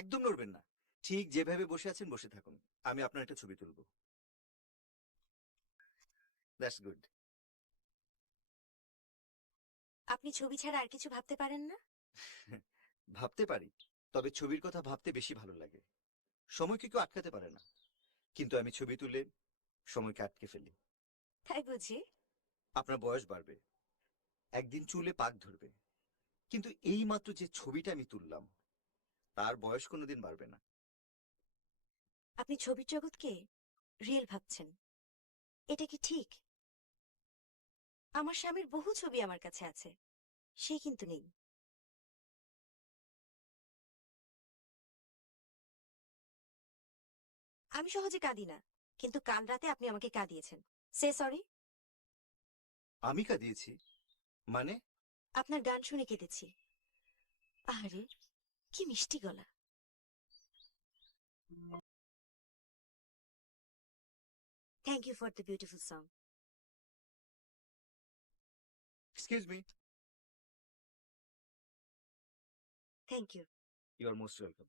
একদম নড়বেন না, ঠিক যেভাবে বসে আছেন বসে থাকুন। আমি আপনার একটা ছবি তুলবো। That's good. আপনি ছবি ছাড়া আর কিছু ভাবতে পারেন না? ভাবতে পারি, তবে ছবির কথা ভাবতে বেশি ভালো লাগে। সময়কে কেউ আটকাতে পারে না, কিন্তু আমি ছবি তুলে সময়কে আটকে ফেলি। তাই বুঝি? আপনার বয়স বাড়বে, একদিন চুলে পাক ধরবে, কিন্তু এই মাত্র যে ছবিটা আমি তুললাম তার বয়স কোনোদিন বাড়বে না। আপনি ছবির জগৎকে রিয়েল ভাবছেন, এটা কি ঠিক? আমার স্বামীর বহু ছবি আমার কাছে আছে, সে কিন্তু নেই। আমি সহজে কাঁদি না, কিন্তু কাল রাতে আপনি আমাকে কাঁদিয়েছেন। Say sorry. আমি কাঁদিয়েছি মানে? আপনার গান শুনে কেঁদেছি। আরে কি মিষ্টি গলা। Thank you for the beautiful song. Excuse me. Thank you. You are most welcome.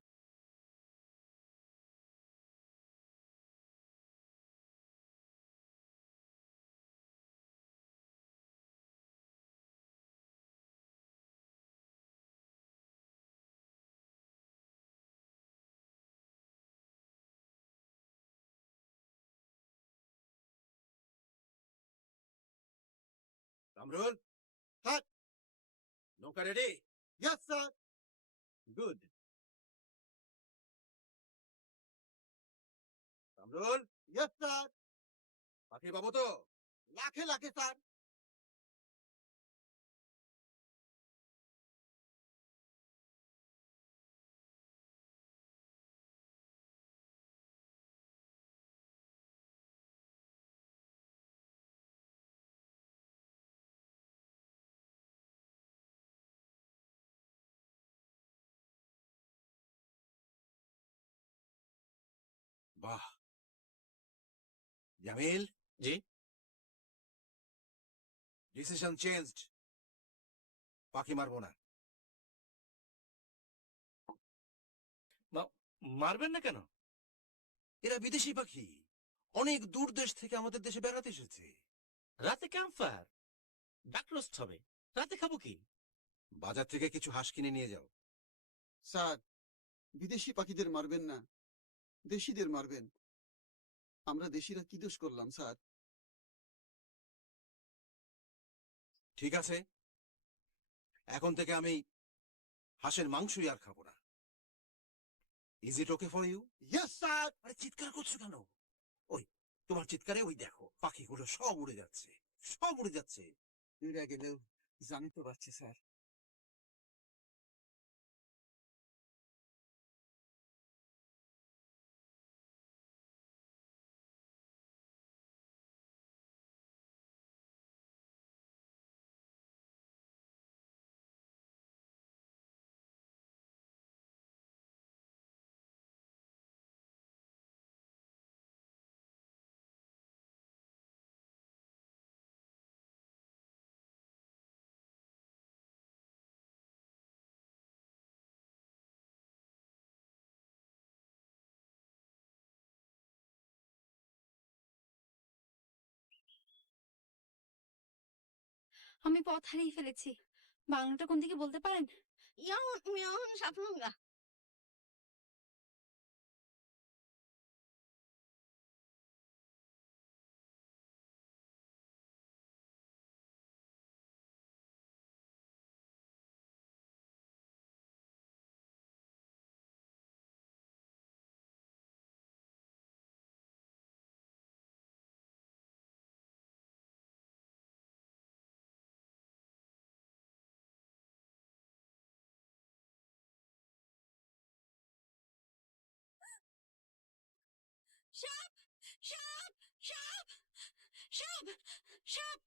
Kamrul, হ্যাঁ। নৌকা ready? Yes sir. Good. Kamrul, yes sir. পাখি পাবো তো? লাখে লাখে স্যার। বাহ, জামিল। জি। ডিসিশন চেঞ্জড, পাখি মারবো না। মারবেন না কেন? এরা বিদেশি পাখি, অনেক দূর দেশ থেকে আমাদের দেশে বেড়াতে এসেছে। রাতে ক্যাম্প ফায়ার, ডাক রোস্ট হবে, রাতে খাবো কি? বাজার থেকে কিছু হাঁস কিনে নিয়ে যাও। স্যার, বিদেশি পাখিদের মারবেন না, দেশিদের মারবেন। আমরা দেশিরা কি দোষ করলাম স্যার? ঠিক আছে, এখন থেকে আমি হাঁসের মাংসই আর খাবো না। Is it okay for you? Yes sir. আরে চিৎকার করছো কেন? ওই তোমার চিৎকারে ওই দেখো পাখিগুলো সব উড়ে যাচ্ছে, সব উড়ে যাচ্ছে। উড়ে গেলেও জানি তো পারছি স্যার। আমি পথ হারিয়ে ফেলেছি। বাংলাটা কোন দিকে বলতে পারেন? ইয়ান মিয়ান সাফলঙ্গা। সাপ সাপ সাপ সাপ সাপ।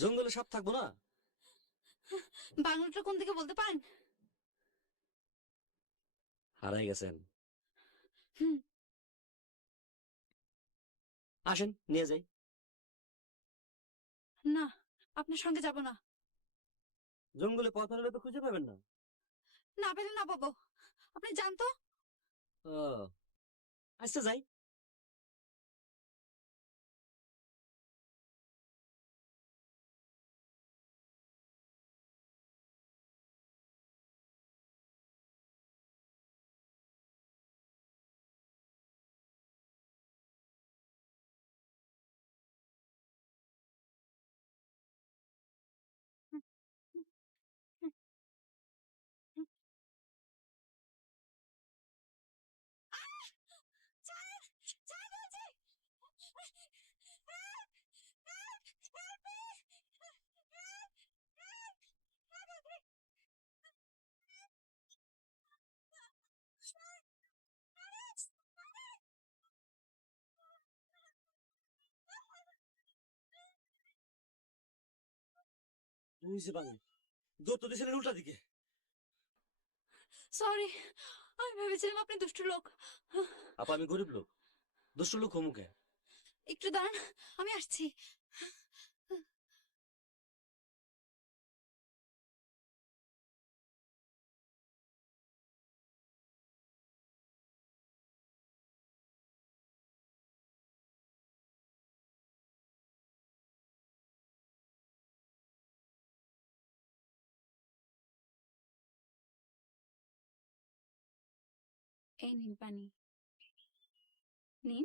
জঙ্গলে সাপ থাকবো না? বাংলাটা কোন দিকে বলতে পারেন? হারাই গেছেন। হুম। আসেন নিয়ে যাই। না, আপনার সঙ্গে যাব না। জঙ্গলে পথ হারালে তো খুঁজে পাবেন না। না পেলে না পাবো। আপনি যান তো। ও আচ্ছা যাই। বুঝতে পারি, দৌড় তো দিয়েছিলেন উল্টা দিকে। সরি, আমি ভেবেছিলাম আপনি দুষ্ট লোক। আপা আমি গরিব লোক, দুষ্ট লোক হমুকে। একটু দাঁড়ান, আমি আসছি। এই নিন পানি, নিন।